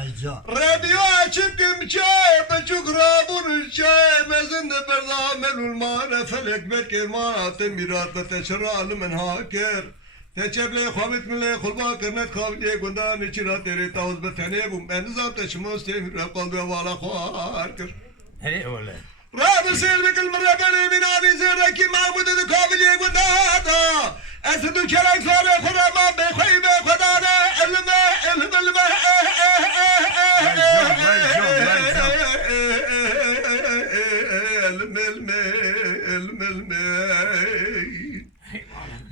راديو أشبكم شاي بشوك رابون الشاي مازن برنامج المانا فلك بك المانا تميرات بتشرع من هاكر تجيب لي خوابت من لي خلبا كرنت خواب لي قندان چرا تيري تاوز بتنيب من نظام تشموس تيمير قلبي والا خواركر هلي ولا راب سير بكل مرة بني من آني زيركي معبود دكاب لي قندانا أسدو كلاك صاري خرما بخوي بخدانا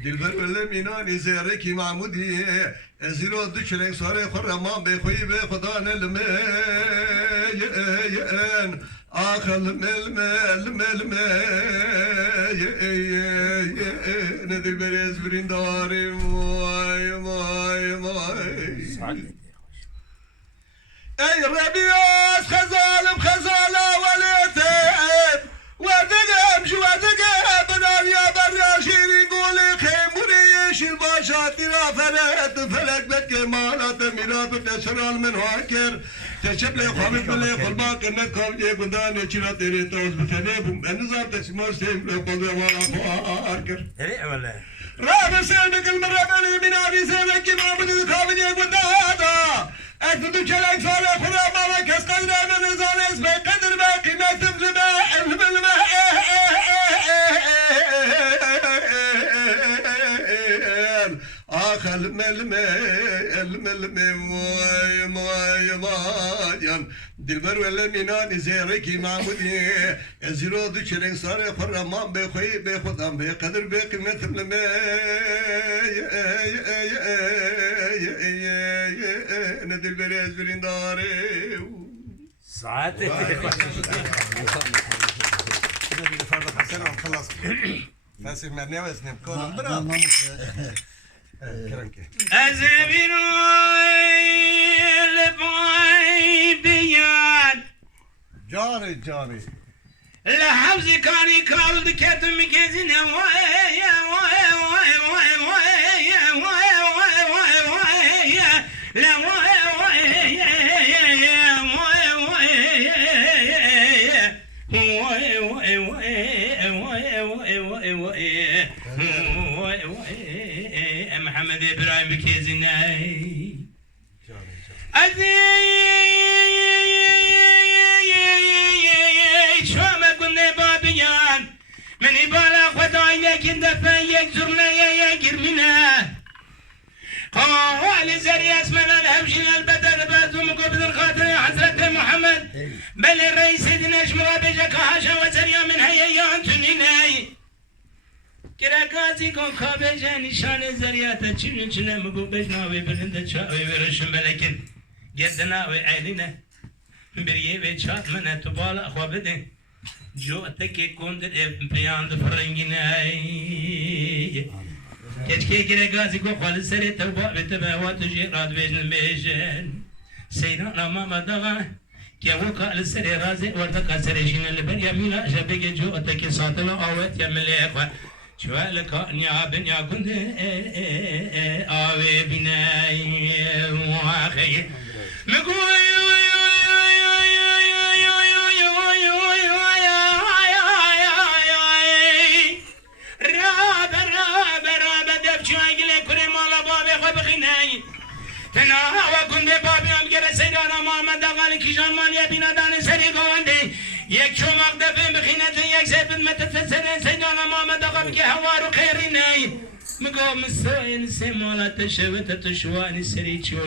دلبر ولا مینانی زیرکی معمودی ازیرو دچلنگ سواره خرما بخوی به خدا نلمه آخر المل ندلبر ازبرین داری مای ای ربیاس خزالم خزالا ولتب ودقم شو ودقم بناريا برا شيري قولي خيموري يشيل باشاتي رافلت فلك بك مالات ميلاد تشرال من هاكر تشب لي خامد بلي خلباك انك خامجي قندان يشيلا تيري توز بتنيبهم النظام تسمار سيم لقضي والا فاركر هلي ولا راب سيربك المرة بني بنادي سيرك معبد خامجي قندانا أكتو كلاك صالح خدا مالك اسقدر من نزال اسمه قدر باقي ما تبلما آخر الملمي مايان دلبر ولا ميناني زيركي معمودي ازيرو دو چلنگ ساري خرمان بخوي بخدام بقدر بقيمة الملمي ندل بريز برين داري ساعتي خلاص بس مرني وزنم كون برا أزبير الباي بيان جاري لحفظ كاني كارد كتم كزنا واي لا محمد إبراهيم كيزناي شو ما قلنا بابيان من يبالا خدايا كندا فايك زرنا يا قرمنا قال زري اسمنا الهمشين البدر بازم قبل الخاطر حضرة محمد بل الرئيس سيدنا شمرا بيجاك حاشا وزريا من هيا تنيناي كراكازي كون خابجا نشان زرياتا چنين چنين مگو بجناوي برنده چاوي ورشن بلكن گردناوي عيلنا بريه و چات منه تبالا خوابده جو اتكي كوندر بياند فرنگيناي كچكي كراكازي كون خالص سري توبا بتباوات جيراد بيجن بيجن سيدنا ماما دغا كي وقع السري رازي ورتقى سريشين البريا ميلا جبك جو اتكي ساطلا اوت يملي شوالك يا بن يا كنت آوي بناي واخي مقوي راب دبشو اجلي كريم على بابي خبخناي تناها وكنت بابي امجر سيدانا محمد دغالي كيشان ماليا بنا داني سري قواندي یک شماق دفن بخينة یک زبد متتسنن سيدانا محمد دغم كي هوارو خيريناي مقوم السوين سيمولا تشوت تشواني سريتشو